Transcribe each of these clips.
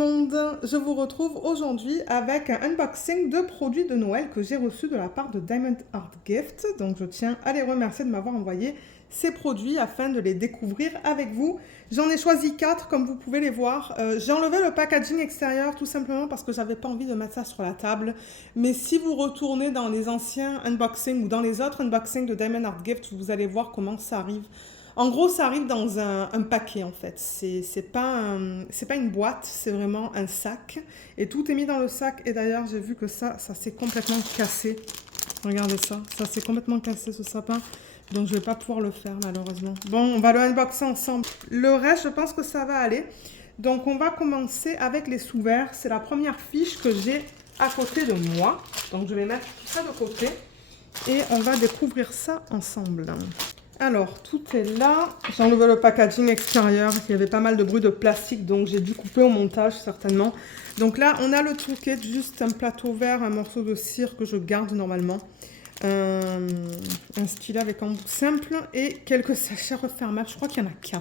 monde, je vous retrouve aujourd'hui avec un unboxing de produits de Noël que j'ai reçus de la part de Diamond Art Gift. Donc je tiens à les remercier de m'avoir envoyé ces produits afin de les découvrir avec vous. J'en ai choisi 4 comme vous pouvez les voir. J'ai enlevé le packaging extérieur tout simplement parce que j'avais pas envie de mettre ça sur la table. Mais si vous retournez dans les anciens unboxings ou dans les autres unboxings de Diamond Art Gift, vous allez voir comment ça arrive. En gros, ça arrive dans un paquet en fait. C'est pas une boîte, c'est vraiment un sac. Et tout est mis dans le sac. Et d'ailleurs, j'ai vu que ça s'est complètement cassé. Regardez ça, ça s'est complètement cassé ce sapin. Donc je vais pas pouvoir le faire malheureusement. Bon, on va le unboxer ensemble. Le reste, je pense que ça va aller. Donc on va commencer avec les sous-verts. C'est la première fiche que j'ai à côté de moi. Donc je vais mettre tout ça de côté. Et on va découvrir ça ensemble. Alors, tout est là. J'ai enlevé le packaging extérieur. Il y avait pas mal de bruit de plastique, donc j'ai dû couper au montage, certainement. Donc là, on a le toolkit, juste un plateau vert, un morceau de cire que je garde normalement. Un stylet avec embout simple et quelques sachets refermables. Je crois qu'il y en a 4.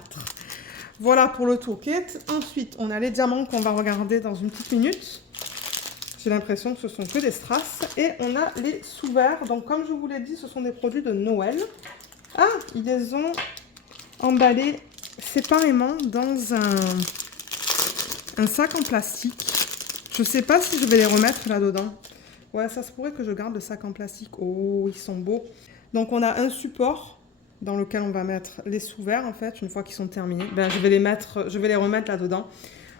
Voilà pour le toolkit. Ensuite, on a les diamants qu'on va regarder dans une petite minute. J'ai l'impression que ce sont que des strass. Et on a les sous-verts. Donc, comme je vous l'ai dit, ce sont des produits de Noël. Ah, ils les ont emballés séparément dans un sac en plastique. Je ne sais pas si je vais les remettre là-dedans. Ouais, ça se pourrait que je garde le sac en plastique. Oh, ils sont beaux. Donc, on a un support dans lequel on va mettre les sous-verts, en fait, une fois qu'ils sont terminés. Ben, je vais les remettre là-dedans.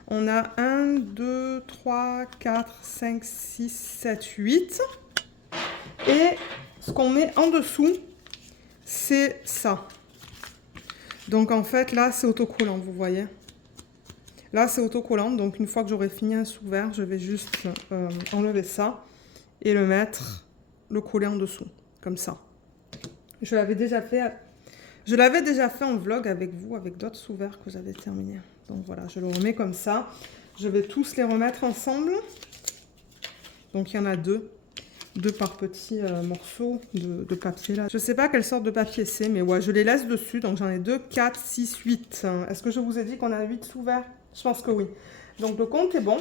On a 1, 2, 3, 4, 5, 6, 7, 8. Et ce qu'on met en dessous, c'est ça. Donc en fait là c'est autocollant, vous voyez. Là c'est autocollant, donc une fois que j'aurai fini un sous-vert, je vais juste enlever ça et le coller en dessous, comme ça. Je l'avais déjà fait en vlog avec vous, avec d'autres sous-verts que j'avais terminés. Donc voilà, je le remets comme ça. Je vais tous les remettre ensemble. Donc il y en a deux par petits morceaux de papier là. Je sais pas quelle sorte de papier c'est, mais ouais, je les laisse dessus. Donc j'en ai 2, 4, 6, 8. Est-ce que je vous ai dit qu'on a 8 sous-verts? Je pense que oui. Donc le compte est bon.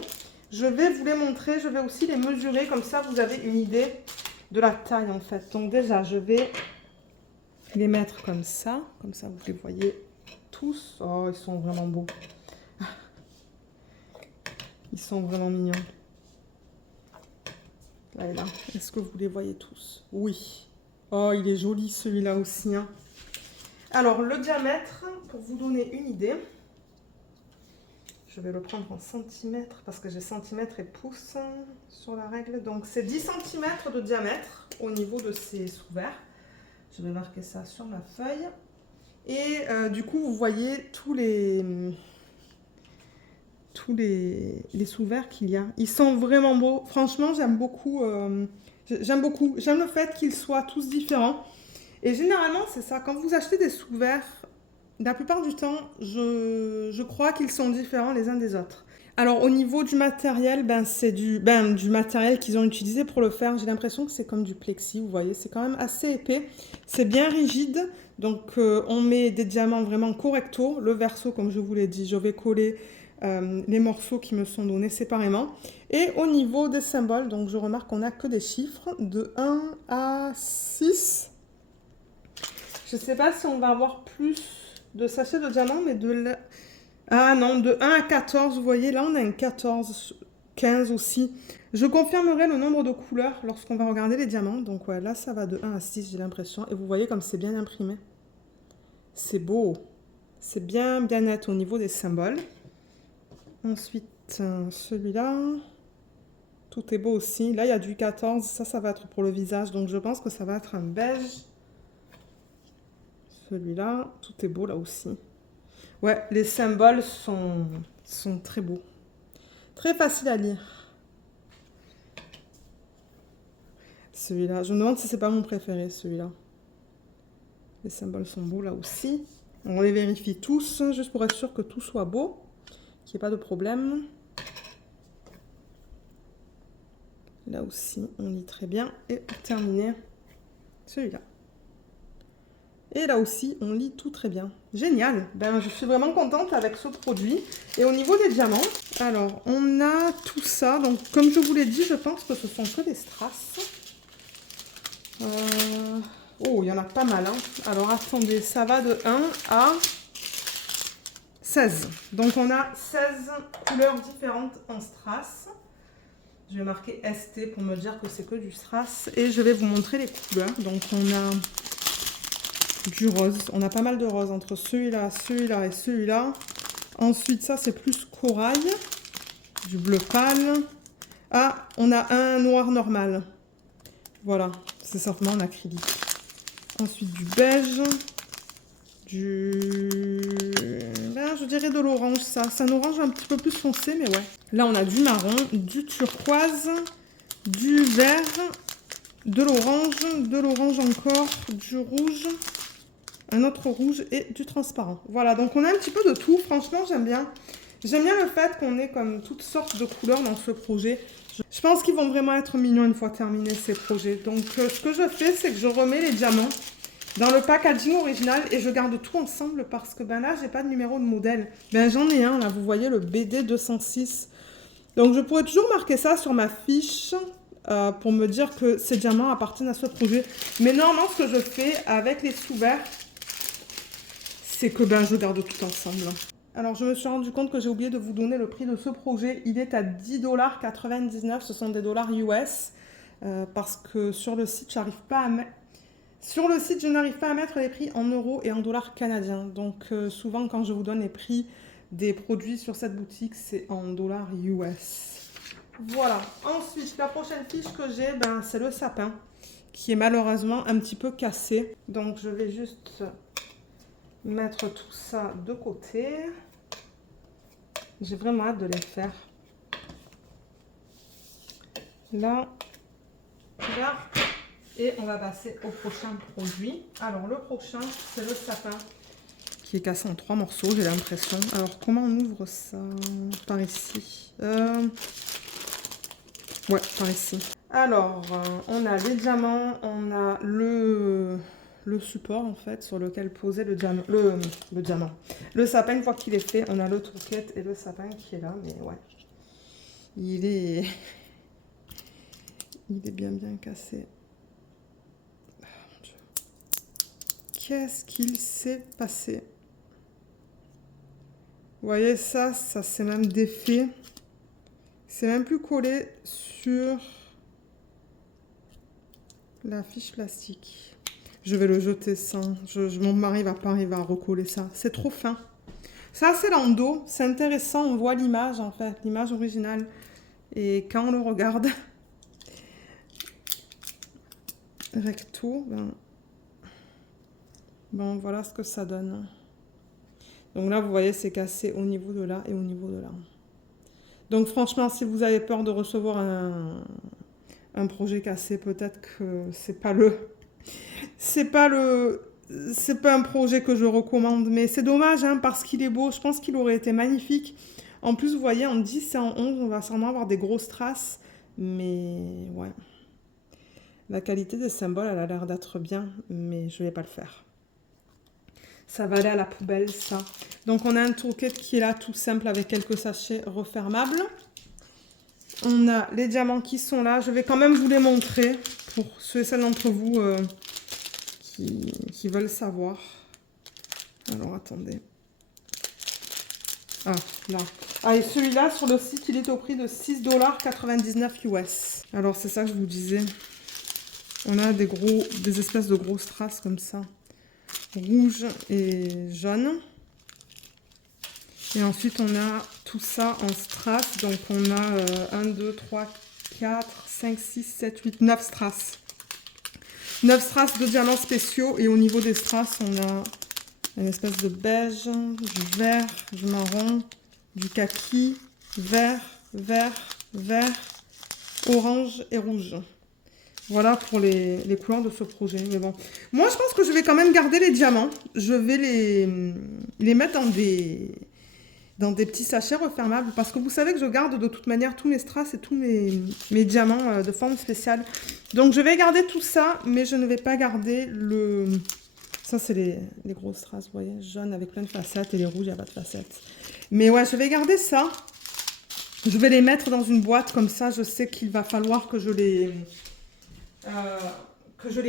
Je vais vous les montrer, je vais aussi les mesurer, comme ça vous avez une idée de la taille en fait. Donc déjà, je vais les mettre comme ça vous les voyez tous. Oh, ils sont vraiment beaux. Ils sont vraiment mignons. Là et là. Est-ce que vous les voyez tous? Oui. Oh, il est joli celui-là aussi. Hein. Alors, le diamètre, pour vous donner une idée, je vais le prendre en centimètres parce que j'ai centimètres et pouces sur la règle. Donc, c'est 10 cm de diamètre au niveau de ces sous-verts. Je vais marquer ça sur ma feuille. Et du coup, vous voyez tous les sous-verts qu'il y a. Ils sont vraiment beaux. Franchement, j'aime beaucoup. J'aime le fait qu'ils soient tous différents. Et généralement, c'est ça. Quand vous achetez des sous-verts, la plupart du temps, je crois qu'ils sont différents les uns des autres. Alors, au niveau du matériel, c'est du matériel qu'ils ont utilisé pour le faire. J'ai l'impression que c'est comme du plexi, vous voyez. C'est quand même assez épais. C'est bien rigide. Donc, on met des diamants vraiment correcto. Le verso, comme je vous l'ai dit, je vais coller les morceaux qui me sont donnés séparément. Et au niveau des symboles, donc je remarque qu'on n'a que des chiffres de 1 à 6. Je ne sais pas si on va avoir plus de sachets de diamants, mais ah non, de 1 à 14, vous voyez, là on a une 14, 15 aussi. Je confirmerai le nombre de couleurs lorsqu'on va regarder les diamants. Donc ouais, là ça va de 1 à 6, j'ai l'impression. Et vous voyez comme c'est bien imprimé. C'est beau. C'est bien net au niveau des symboles. Ensuite, celui-là, tout est beau aussi. Là, il y a du 14, ça va être pour le visage, donc je pense que ça va être un beige. Celui-là, tout est beau là aussi. Ouais, les symboles sont très beaux. Très facile à lire. Celui-là, je me demande si c'est pas mon préféré, celui-là. Les symboles sont beaux là aussi. On les vérifie tous, juste pour être sûr que tout soit beau. Qu'il n'y ait pas de problème. Là aussi, on lit très bien. Et pour terminer, celui-là. Et là aussi, on lit tout très bien. Génial. Ben, je suis vraiment contente avec ce produit. Et au niveau des diamants, alors, on a tout ça. Donc, comme je vous l'ai dit, je pense que ce sont que des strass. Oh, il y en a pas mal. Hein. Alors, attendez, ça va de 1 à 16. Donc, on a 16 couleurs différentes en strass. Je vais marquer ST pour me dire que c'est que du strass. Et je vais vous montrer les couleurs. Donc, on a du rose. On a pas mal de rose entre celui-là, celui-là et celui-là. Ensuite, ça, c'est plus corail. Du bleu pâle. Ah, on a un noir normal. Voilà, c'est certainement en acrylique. Ensuite, du beige. Ben, je dirais de l'orange, ça. C'est un orange un petit peu plus foncé, mais ouais. Là, on a du marron, du turquoise, du vert, de l'orange encore, du rouge, un autre rouge et du transparent. Voilà, donc on a un petit peu de tout. Franchement, j'aime bien. J'aime bien le fait qu'on ait comme toutes sortes de couleurs dans ce projet. Je pense qu'ils vont vraiment être mignons une fois terminés ces projets. Donc, ce que je fais, c'est que je remets les diamants dans le packaging original et je garde tout ensemble parce que ben là, j'ai pas de numéro de modèle. Ben j'en ai un là, vous voyez le BD 206. Donc, je pourrais toujours marquer ça sur ma fiche pour me dire que ces diamants appartiennent à ce projet. Mais normalement, ce que je fais avec les sous-verts, c'est que ben je garde tout ensemble. Alors, je me suis rendu compte que j'ai oublié de vous donner le prix de ce projet. Il est à 10,99 $. Ce sont des dollars US. Parce que sur le site, je n'arrive pas à mettre les prix en euros et en dollars canadiens. Donc, souvent, quand je vous donne les prix des produits sur cette boutique, c'est en dollars US. Voilà. Ensuite, la prochaine fiche que j'ai, ben, c'est le sapin, qui est malheureusement un petit peu cassé. Donc, je vais juste mettre tout ça de côté. J'ai vraiment hâte de les faire. Là, et on va passer au prochain produit. Alors, le prochain, c'est le sapin qui est cassé en 3 morceaux, j'ai l'impression. Alors, comment on ouvre ça? Par ici. Ouais, par ici. Alors, on a les diamants, on a le support, en fait, sur lequel poser le diamant. Le diamant. Le sapin, une fois qu'il est fait, on a le tourquette et le sapin qui est là, mais ouais. Il est bien cassé. Oh, mon Dieu. Qu'est-ce qu'il s'est passé? Vous voyez, ça c'est même défait. C'est même plus collé sur la fiche plastique. Je vais le jeter ça. Mon mari va pas arriver à recoller ça. C'est trop fin. Ça, c'est l'endos. C'est intéressant. On voit l'image, en fait. L'image originale. Et quand on le regarde... recto, ben, voilà ce que ça donne. Donc là, vous voyez, c'est cassé au niveau de là et au niveau de là. Donc franchement, si vous avez peur de recevoir un projet cassé, peut-être que c'est pas un projet que je recommande. Mais c'est dommage, hein, parce qu'il est beau. Je pense qu'il aurait été magnifique. En plus, vous voyez, en 10 et en 11, on va sûrement avoir des grosses traces. Mais ouais. La qualité des symboles, elle a l'air d'être bien, mais je ne vais pas le faire. Ça va aller à la poubelle, ça. Donc, on a un tourquet qui est là, tout simple, avec quelques sachets refermables. On a les diamants qui sont là. Je vais quand même vous les montrer pour ceux et celles d'entre vous qui veulent savoir. Alors, attendez. Ah, là. Ah, et celui-là, sur le site, il est au prix de 6,99 $ US. Alors, c'est ça que je vous disais. On a des espèces de grosses traces comme ça. Rouge et jaune. Et ensuite, on a tout ça en strass. Donc, on a 1, 2, 3, 4, 5, 6, 7, 8, 9 strass. 9 strass de diamants spéciaux. Et au niveau des strass, on a une espèce de beige, du vert, du marron, du kaki, vert, orange et rouge. Voilà pour les couleurs de ce projet. Mais bon, moi, je pense que je vais quand même garder les diamants. Je vais les mettre dans des petits sachets refermables. Parce que vous savez que je garde de toute manière tous mes strass et tous mes diamants de forme spéciale. Donc, je vais garder tout ça, mais je ne vais pas garder Ça, c'est les grosses strass, vous voyez, jaune avec plein de facettes et les rouges, il n'y a pas de facettes. Mais ouais, je vais garder ça. Je vais les mettre dans une boîte, comme ça, je sais qu'il va falloir que je les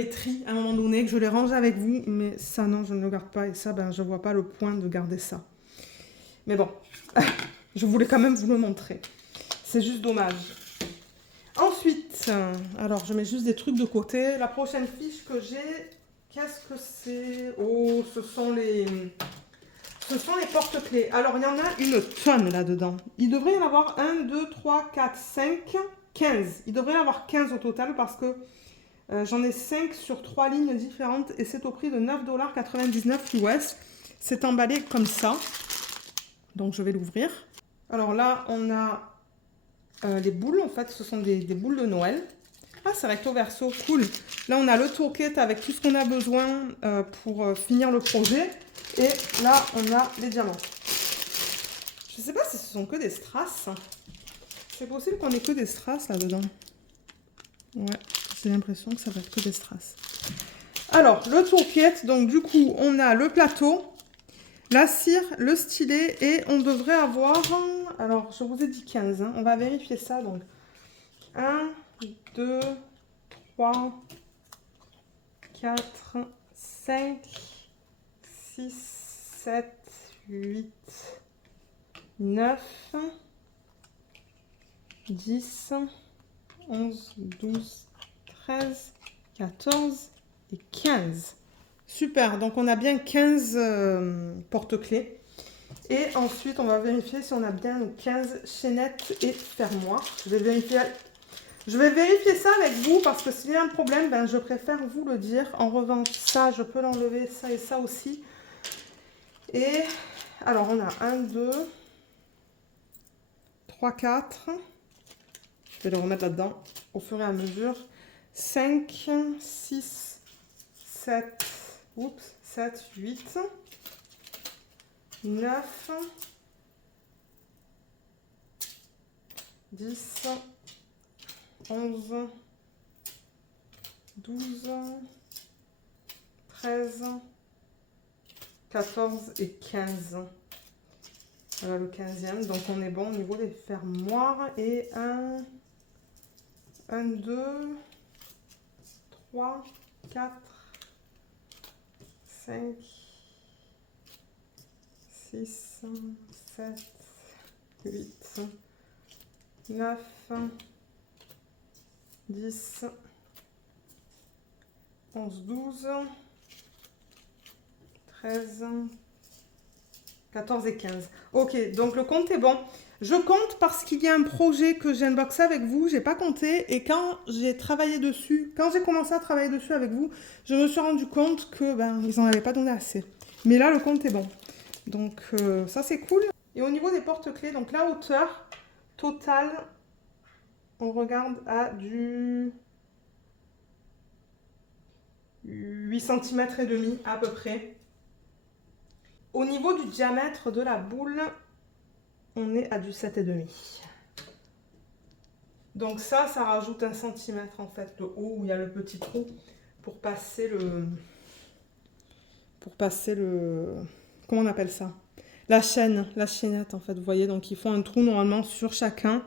trie à un moment donné, que je les range avec vous. Mais ça, non, je ne le garde pas. Et ça, ben, je ne vois pas le point de garder ça. Mais bon, je voulais quand même vous le montrer. C'est juste dommage. Ensuite, alors je mets juste des trucs de côté. La prochaine fiche que j'ai, qu'est-ce que c'est? Oh, ce sont les porte-clés. Alors, il y en a une tonne là-dedans. Il devrait y en avoir 1, 2, 3, 4, 5, 15. Il devrait y en avoir 15 au total parce que j'en ai 5 sur 3 lignes différentes et c'est au prix de 9,99 $ US. C'est emballé comme ça. Donc, je vais l'ouvrir. Alors là, on a les boules. En fait, ce sont des boules de Noël. Ah, c'est recto verso, cool. Là, on a le toolkit avec tout ce qu'on a besoin pour finir le projet. Et là, on a les diamants. Je ne sais pas si ce sont que des strass. C'est possible qu'on ait que des strass là-dedans. Ouais, j'ai l'impression que ça va être que des strass. Alors, le toolkit. Donc, du coup, on a le plateau, la cire, le stylet. Et on devrait avoir... Alors, je vous ai dit 15. Hein. On va vérifier ça. Donc, 1, 2, 3, 4, 5, 6, 7, 8, 9, 10, 11, 12, 13, 14 et 15. Super, donc on a bien 15 porte-clés. Et ensuite, on va vérifier si on a bien 15 chaînettes et fermoirs. Je vais vérifier ça avec vous parce que s'il y a un problème, ben, je préfère vous le dire. En revanche, ça, je peux l'enlever, ça et ça aussi. Et alors, on a 1, 2, 3, 4. Je vais le remettre là-dedans au fur et à mesure. 5, 6, 7, 7, 8, 9, 10, 11, 12, 13, 14 et 15. Voilà le 15e. Donc on est bon au niveau des fermoirs. Et 1, 2, 3, 4, 5, 6, 7, 8, 9, 10, 11, 12, 13, 14 et 15. Ok, donc le compte est bon. Je compte parce qu'il y a un projet que j'ai unboxé avec vous, j'ai pas compté, et quand j'ai travaillé dessus, quand j'ai commencé à travailler dessus avec vous, je me suis rendu compte que ben ils en avaient pas donné assez. Mais là le compte est bon. Donc ça c'est cool. Et au niveau des porte-clés, donc la hauteur totale, on regarde à du 8 cm et demi à peu près. Au niveau du diamètre de la boule, on est à du 7,5. Donc ça rajoute 1 cm en fait, le haut où il y a le petit trou pour passer le... Comment on appelle ça? La chaînette en fait, vous voyez. Donc ils font un trou normalement sur chacun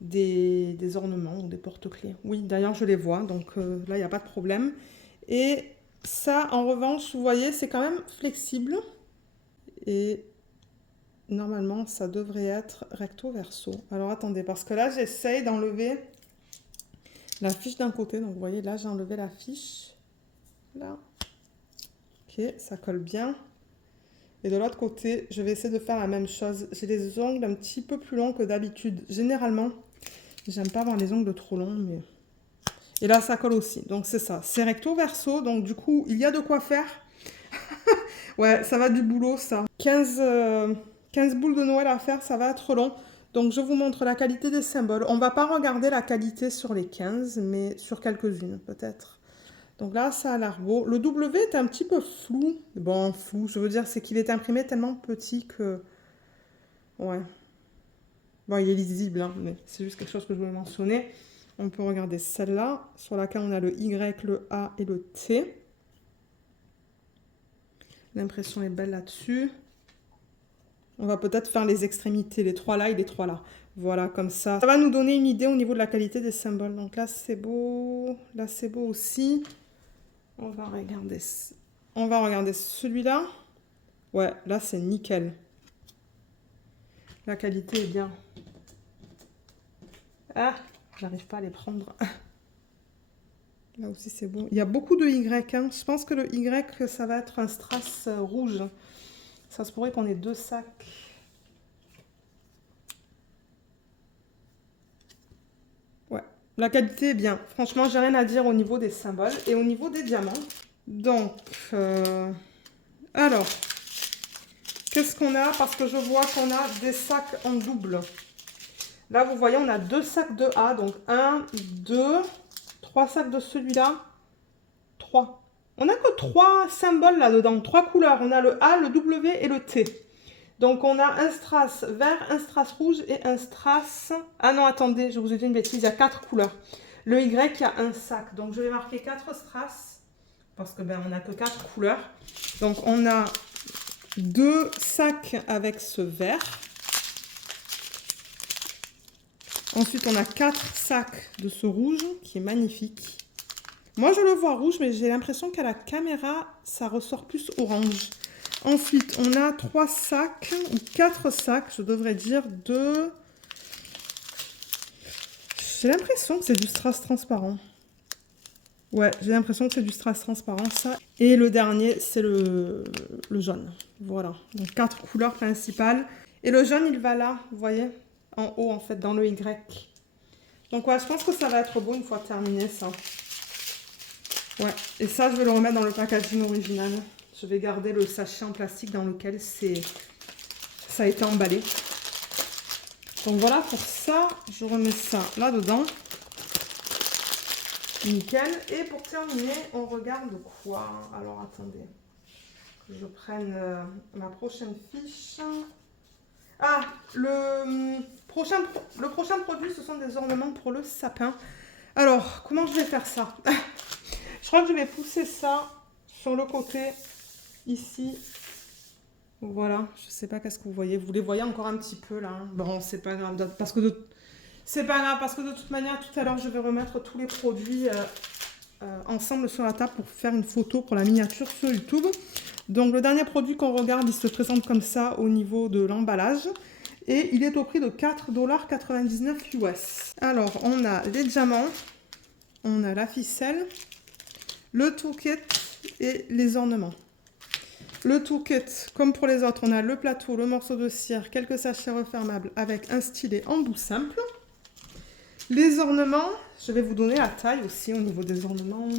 des ornements ou des porte-clés. Oui, d'ailleurs je les vois, donc là il n'y a pas de problème. Et ça en revanche, vous voyez, c'est quand même flexible. Et normalement, ça devrait être recto verso. Alors attendez, parce que là, j'essaye d'enlever la fiche d'un côté. Donc vous voyez, là, j'ai enlevé la fiche. Là. Ok, ça colle bien. Et de l'autre côté, je vais essayer de faire la même chose. J'ai les ongles un petit peu plus longs que d'habitude. Généralement, j'aime pas avoir les ongles trop longs, mais... Et là, ça colle aussi. Donc c'est ça. C'est recto verso. Donc du coup, il y a de quoi faire. Ouais, ça va du boulot, ça. 15 boules de Noël à faire, ça va être long. Donc, je vous montre la qualité des symboles. On ne va pas regarder la qualité sur les 15, mais sur quelques-unes, peut-être. Donc là, ça a l'air beau. Le W est un petit peu flou. Bon, flou, je veux dire, c'est qu'il est imprimé tellement petit que... Ouais. Bon, il est lisible, hein, mais c'est juste quelque chose que je voulais mentionner. On peut regarder celle-là, sur laquelle on a le Y, le A et le T. L'impression est belle là-dessus. On va peut-être faire les extrémités, les 3 là et les 3 là. Voilà, comme ça. Ça va nous donner une idée au niveau de la qualité des symboles. Donc là, c'est beau. Là, c'est beau aussi. On va regarder celui-là. Ouais, là, c'est nickel. La qualité est bien. Ah, j'arrive pas à les prendre. Là aussi, c'est beau. Il y a beaucoup de Y. Hein. Je pense que le Y, ça va être un strass rouge. Ça se pourrait qu'on ait 2 sacs. Ouais, la qualité est bien. Franchement, j'ai rien à dire au niveau des symboles et au niveau des diamants. Donc, alors, qu'est-ce qu'on a? Parce que je vois qu'on a des sacs en double. Là, vous voyez, on a 2 sacs de A. Donc, 1, 2, 3 sacs de celui-là. 3. On n'a que 3 symboles là-dedans, 3 couleurs. On a le A, le W et le T. Donc, on a un strass vert, un strass rouge et un strass... Ah non, attendez, je vous ai dit une bêtise, il y a 4 couleurs. Le Y, il y a un sac. Donc, je vais marquer 4 strass parce que ben, on n'a que 4 couleurs. Donc, on a 2 sacs avec ce vert. Ensuite, on a 4 sacs de ce rouge qui est magnifique. Moi, je le vois rouge, mais j'ai l'impression qu'à la caméra, ça ressort plus orange. Ensuite, on a 3 sacs, ou 4 sacs, je devrais dire, de... J'ai l'impression que c'est du strass transparent. Ouais, j'ai l'impression que c'est du strass transparent, ça. Et le dernier, c'est le jaune. Voilà, donc 4 couleurs principales. Et le jaune, il va là, vous voyez, en haut, en fait, dans le Y. Donc, ouais, je pense que ça va être beau une fois terminé, ça. Ouais, et ça, je vais le remettre dans le packaging original. Je vais garder le sachet en plastique dans lequel ça a été emballé. Donc voilà, pour ça, je remets ça là-dedans. Nickel. Et pour terminer, on regarde quoi? Alors, attendez. Que je prenne ma prochaine fiche. Ah, le prochain produit, ce sont des ornements pour le sapin. Alors, comment je vais faire ça? Je crois que je vais pousser ça sur le côté, ici. Voilà, je sais pas qu'est-ce que vous voyez. Vous les voyez encore un petit peu là. Hein. Bon, c'est pas grave, parce que de toute manière, tout à l'heure, je vais remettre tous les produits ensemble sur la table pour faire une photo pour la miniature sur YouTube. Donc, le dernier produit qu'on regarde, il se présente comme ça au niveau de l'emballage. Et il est au prix de 4,99 US. Alors, on a les diamants, on a la ficelle, le toolkit et les ornements. Le toolkit, comme pour les autres, on a le plateau, le morceau de cire, quelques sachets refermables avec un stylet en bout simple. Les ornements, je vais vous donner la taille aussi au niveau des ornements.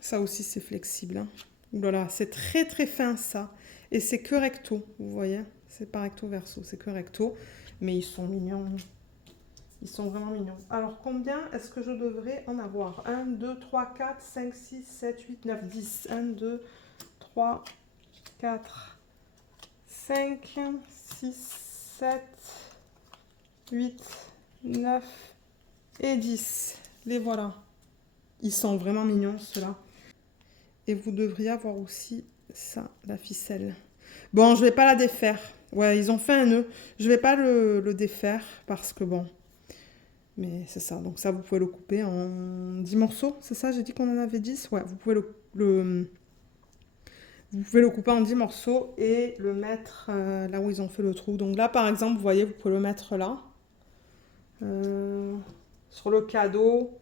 Ça aussi, c'est flexible. Hein. Ouh là là, c'est très très fin ça. Et c'est que recto, vous voyez. C'est pas recto verso, c'est que recto. Mais ils sont mignons. Ils sont vraiment mignons. Alors, combien est-ce que je devrais en avoir? 1, 2, 3, 4, 5, 6, 7, 8, 9, 10. 1, 2, 3, 4, 5, 6, 7, 8, 9 et 10. Les voilà. Ils sont vraiment mignons, ceux-là. Et vous devriez avoir aussi ça, la ficelle. Bon, je vais pas la défaire. Ouais, ils ont fait un nœud. Je vais pas le défaire parce que bon... Mais c'est ça, donc ça vous pouvez le couper en 10 morceaux, c'est ça? J'ai dit qu'on en avait 10. Ouais, vous pouvez vous pouvez le couper en 10 morceaux et le mettre là où ils ont fait le trou. Donc là par exemple, vous voyez, vous pouvez le mettre là. Sur le cadeau,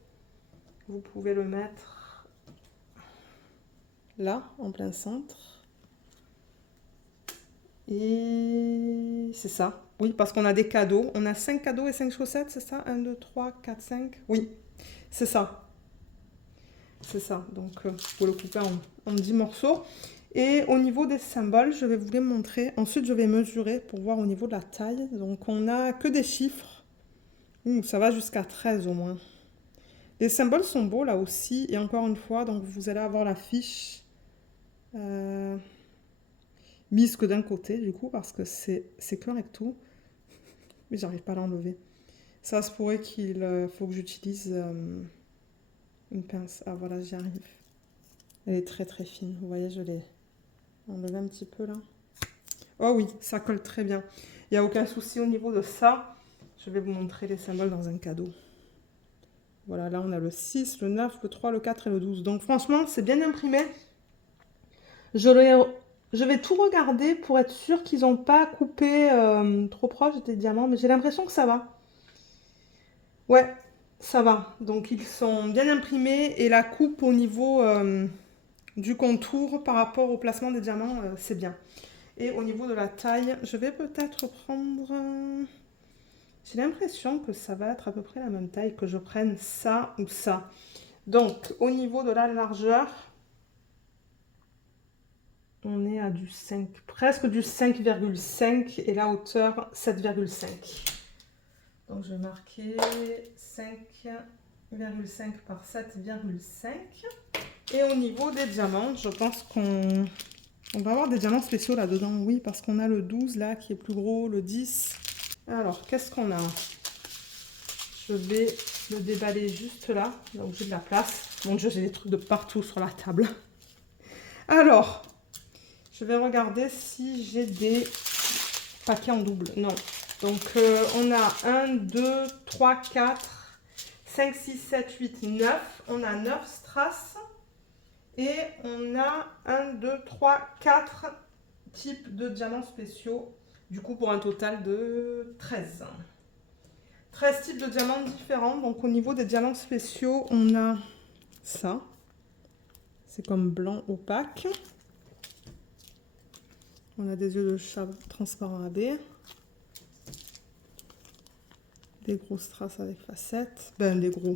vous pouvez le mettre là, en plein centre. Et c'est ça. Oui, parce qu'on a des cadeaux. On a 5 cadeaux et 5 chaussettes, c'est ça? 1, 2, 3, 4, 5. Oui, c'est ça. C'est ça. Donc, vous pouvez le couper en 10 morceaux. Et au niveau des symboles, je vais vous les montrer. Ensuite, je vais mesurer pour voir au niveau de la taille. Donc, on n'a que des chiffres. Ça va jusqu'à 13 au moins. Les symboles sont beaux là aussi. Et encore une fois, donc vous allez avoir la fiche mise que d'un côté, du coup, parce que c'est correct tout. Mais j'arrive pas à l'enlever. Ça se pourrait qu'il faut que j'utilise une pince. Ah voilà, j'y arrive. Elle est très très fine. Vous voyez, je l'ai enlevée un petit peu là. Oh oui, ça colle très bien. Il n'y a aucun souci au niveau de ça. Je vais vous montrer les symboles dans un cadeau. Voilà, là on a le 6, le 9, le 3, le 4 et le 12. Donc franchement, c'est bien imprimé. Je vais tout regarder pour être sûr qu'ils n'ont pas coupé trop proche des diamants. Mais j'ai l'impression que ça va. Ouais, ça va. Donc ils sont bien imprimés. Et la coupe au niveau du contour par rapport au placement des diamants, c'est bien. Et au niveau de la taille, je vais peut-être prendre... J'ai l'impression que ça va être à peu près la même taille, que je prenne ça ou ça. Donc, au niveau de la largeur, on est à du 5, presque du 5,5 et la hauteur 7,5. Donc, je vais marquer 5,5 par 7,5. Et au niveau des diamants, je pense qu'on va avoir des diamants spéciaux là-dedans. Oui, parce qu'on a le 12 là qui est plus gros, le 10. Alors, qu'est-ce qu'on a? Je vais le déballer juste là, là où j'ai de la place. Mon Dieu, j'ai des trucs de partout sur la table. Alors, je vais regarder si j'ai des paquets en double. Non. Donc, on a 1, 2, 3, 4, 5, 6, 7, 8, 9. On a 9 strass. Et on a 1, 2, 3, 4 types de diamants spéciaux. Du coup, pour un total de 13. 13 types de diamants différents. Donc, au niveau des diamants spéciaux, on a ça. C'est comme blanc opaque. On a des yeux de chat transparents AB. Des gros strass avec facettes. Ben, des gros.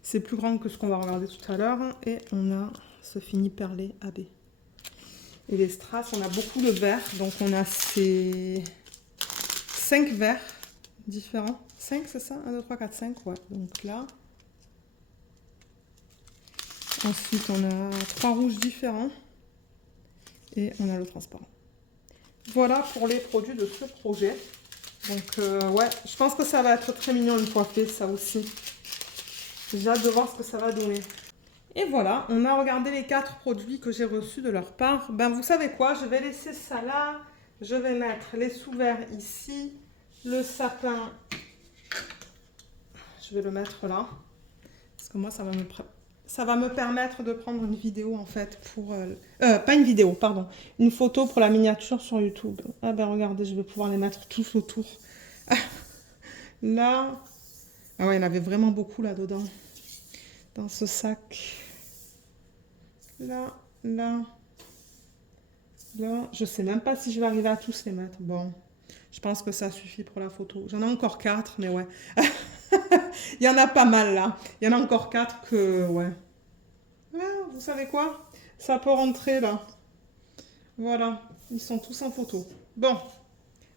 C'est plus grand que ce qu'on va regarder tout à l'heure. Et on a ce fini perlé AB. Et les strass, on a beaucoup de verts. Donc, on a ces 5 verts différents. 5, c'est ça? 1, 2, 3, 4, 5. Ouais. Donc là. Ensuite, on a 3 rouges différents. Et on a le transparent. Voilà pour les produits de ce projet. Donc, ouais, je pense que ça va être très mignon une fois fait, ça aussi. J'ai hâte de voir ce que ça va donner. Et voilà, on a regardé les 4 produits que j'ai reçus de leur part. Ben, vous savez quoi? Je vais laisser ça là. Je vais mettre les sous-verts ici. Le sapin, je vais le mettre là. Parce que moi, ça va me permettre de prendre une vidéo en fait pour... pas une vidéo, pardon. Une photo pour la miniature sur YouTube. Ah ben regardez, je vais pouvoir les mettre tous autour. Là... Ah ouais, il y en avait vraiment beaucoup là-dedans. Dans ce sac. Là, là. Là. Je sais même pas si je vais arriver à tous les mettre. Bon, je pense que ça suffit pour la photo. J'en ai encore 4, mais ouais. Il y en a pas mal là. Il y en a encore 4 que... Ouais. Ah, vous savez quoi? Ça peut rentrer là. Voilà. Ils sont tous en photo. Bon.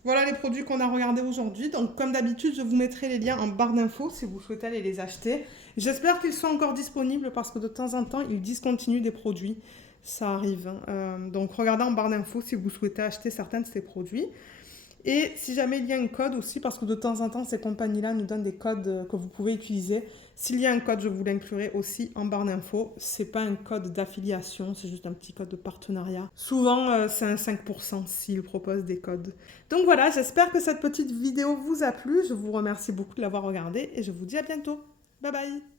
Voilà les produits qu'on a regardés aujourd'hui. Donc, comme d'habitude, je vous mettrai les liens en barre d'infos si vous souhaitez aller les acheter. J'espère qu'ils sont encore disponibles parce que de temps en temps, ils discontinuent des produits. Ça arrive. Donc, regardez en barre d'infos si vous souhaitez acheter certains de ces produits. Et si jamais il y a un code aussi, parce que de temps en temps, ces compagnies-là nous donnent des codes que vous pouvez utiliser. S'il y a un code, je vous l'inclurai aussi en barre d'infos. C'est pas un code d'affiliation, c'est juste un petit code de partenariat. Souvent, c'est un 5% s'ils proposent des codes. Donc voilà, j'espère que cette petite vidéo vous a plu. Je vous remercie beaucoup de l'avoir regardée et je vous dis à bientôt. Bye bye!